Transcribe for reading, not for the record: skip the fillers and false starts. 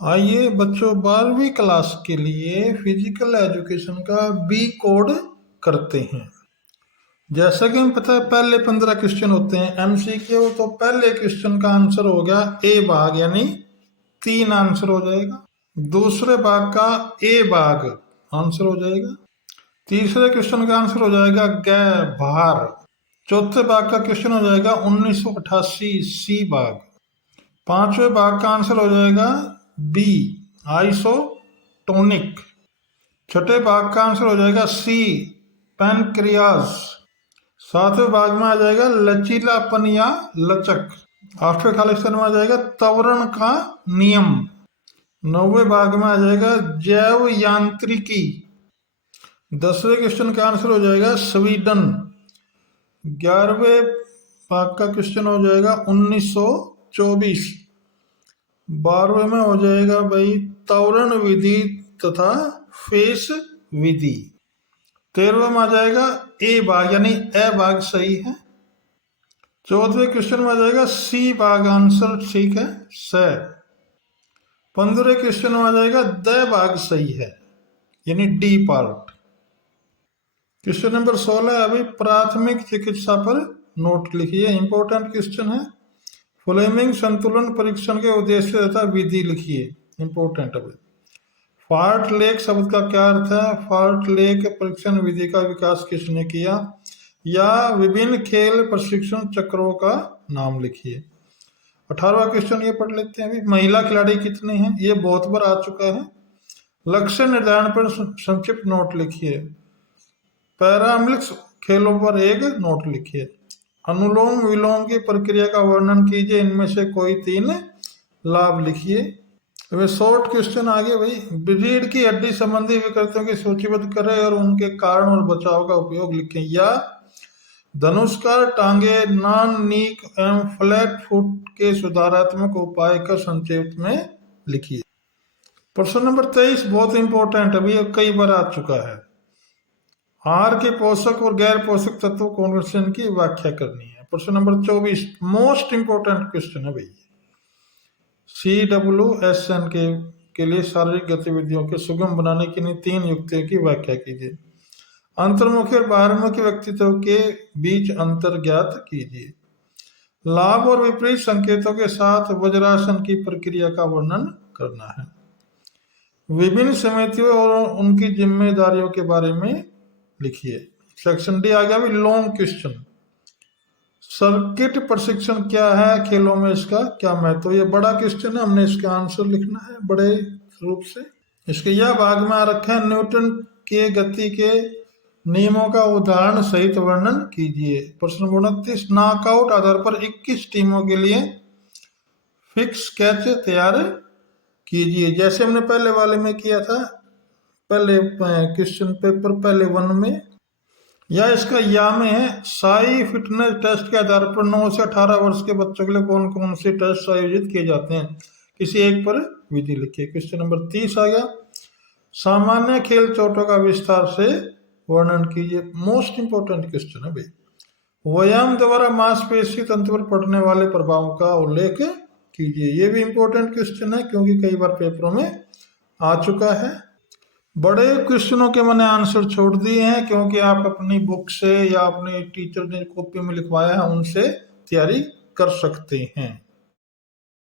आइए बच्चों 12वीं क्लास के लिए फिजिकल एजुकेशन का बी कोड करते हैं। जैसा कि हमें पता है पहले 15 क्वेश्चन होते हैं एमसीक्यू, तो पहले क्वेश्चन का आंसर हो गया ए भाग यानी 3 आंसर हो जाएगा। दूसरे भाग का ए भाग आंसर हो जाएगा। तीसरे क्वेश्चन का आंसर हो जाएगा ग भार। चौथे भाग का क्वेश्चन हो जाएगा 1988 सी भाग। पांचवें भाग का आंसर हो जाएगा बी आइसोटोनिक। छठे भाग का आंसर हो जाएगा सी पैनक्रियाज। सातवें भाग में आ जाएगा लचीलापन या लचक। आठवें खाली स्थान में आ जाएगा त्वरण का नियम। नौवें भाग में आ जाएगा जैव यांत्रिकी। 10वें क्वेश्चन का आंसर हो जाएगा स्वीडन। 11वें भाग का क्वेश्चन हो जाएगा 1924। 12वें में हो जाएगा भाई त्वरण विधि तथा फेस विधि। 13वें में आ जाएगा ए भाग यानी ए भाग सही है। 14वें क्वेश्चन में आ जाएगा सी भाग आंसर ठीक है स। 15वें क्वेश्चन में आ जाएगा द भाग सही है यानी डी पार्ट। क्वेश्चन नंबर 16 है अभी प्राथमिक चिकित्सा पर नोट लिखिए। इंपॉर्टेंट क्वेश्चन है। फ्लेमिंग संतुलन परीक्षण के उद्देश्य तथा विधि लिखिए। इंपॉर्टेंट अभी फार्ट लेक शब्द का क्या अर्थ है? फार्ट लेक परीक्षण विधि का विकास किसने किया? या विभिन्न खेल प्रशिक्षण चक्रों का नाम लिखिए। 18वां क्वेश्चन ये पढ़ लेते हैं अभी। महिला खिलाड़ी कितने हैं? ये बहुत बार आ चुका है। लक्ष्य निर्धारण पर संक्षिप्त नोट लिखिए। पैरालिम्पिक्स खेलों पर एक नोट लिखिए। अनुलोम विलोम की प्रक्रिया का वर्णन कीजिए। इनमें से कोई 3 लाभ लिखिए। वे शॉर्ट क्वेश्चन आगे भाई। रीढ़ की हड्डी संबंधी विकृतियों की सूचीबद्ध करें और उनके कारण और बचाव का उपयोग लिखें। या धनुष्कार टांगे नॉन नीक एवं फ्लैट फुट के सुधारात्मक उपाय का संक्षेप में लिखिए। प्रश्न नंबर 23 बहुत इंपॉर्टेंट अभी कई बार आ चुका है। आहार के पोषक और गैर पोषक तत्व कॉन्वर्सेशन की व्याख्या करनी है। प्रश्न नंबर 24 मोस्ट इंपोर्टेंट क्वेश्चन है भाई। CWSN के लिए शारीरिक गतिविधियों के सुगम बनाने के लिए 3 युक्तियों की व्याख्या कीजिए। अंतर्मुखी और बाहरमुखी व्यक्तित्व के बीच अंतर ज्ञात कीजिए। लाभ और विपरीत संकेतों के साथ वज्रासन की प्रक्रिया का वर्णन करना है। विभिन्न समितियों और उनकी जिम्मेदारियों के बारे में लिखिए। सेक्शन डी आ गया भी लॉन्ग क्वेश्चन। सर्किट प्रशिक्षण क्या है? खेलों में इसका क्या महत्व? ये बड़ा क्वेश्चन है, हमने इसका आंसर लिखना है बड़े रूप से। इसके यह भाग में आ रखा है न्यूटन के गति के नियमों का उदाहरण सहित वर्णन कीजिए। प्रश्न 29 नॉकआउट आधार पर 21 टीमों के लिए फिक्स स्केच तैयार कीजिए। जैसे हमने पहले वाले में किया था, पहले क्वेश्चन पेपर पहले 1 में। या इसका या में है साई फिटनेस टेस्ट के आधार पर 9 से 18 वर्ष के बच्चों के लिए कौन कौन से टेस्ट आयोजित किए जाते हैं? किसी एक पर विधि लिखिए। क्वेश्चन नंबर 30 आ गया सामान्य खेल चोटों का विस्तार से वर्णन कीजिए। मोस्ट इंपोर्टेंट क्वेश्चन है भाई। व्यायाम द्वारा मांसपेशी तंत्र पर पड़ने वाले प्रभावों का उल्लेख कीजिए। ये भी इंपॉर्टेंट क्वेश्चन है क्योंकि कई बार पेपरों में आ चुका है। बड़े क्वेश्चनों के मैंने आंसर छोड़ दिए हैं क्योंकि आप अपनी बुक से या अपने टीचर ने कॉपी में लिखवाया है उनसे तैयारी कर सकते हैं।